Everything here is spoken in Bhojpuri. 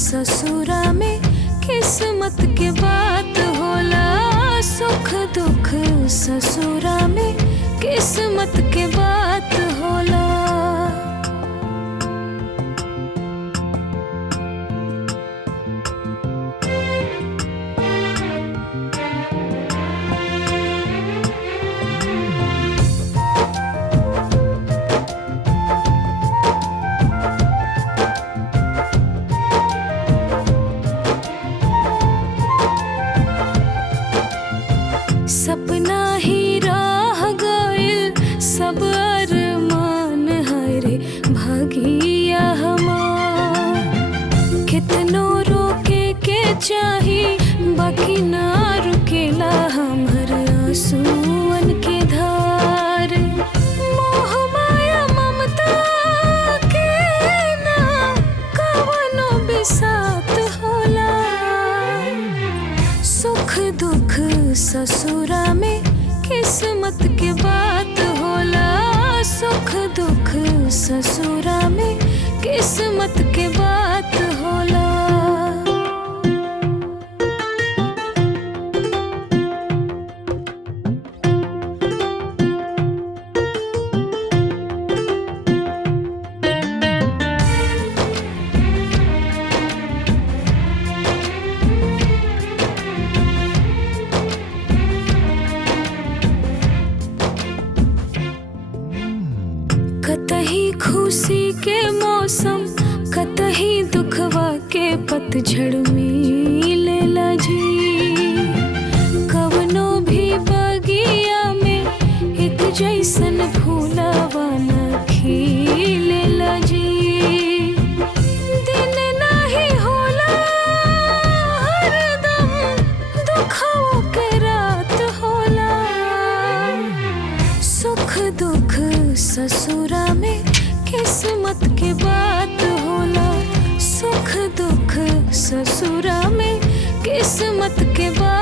ससुरा में किस्मत के बात होला। सुख दुख ससुरा में किस्मत के बात होला। सपना ही रह गइल सब अरमान है रे भगिया हमार। कितनो रोके के चाही बाकी ना रुकेला हमर आंसुअन के धार। मोह माया ममता के ना कवनो बिसात होला। सुख दुख ससुरा में किस्मत के बात होला। सुख दुख ससुरा में किस्मत के बात होला। कतही खुशी के मौसम कतही दुखवा के पतझड़ मिलेला जी। कवनो भी बगिया में एक जैसन फूलवा न खिलेला जी। दिन नाही होला हरदम दुखवा के रात होला। सुख दुख ससुरा में किस्मत के बात होला। सुख दुख ससुरा में किस्मत के बात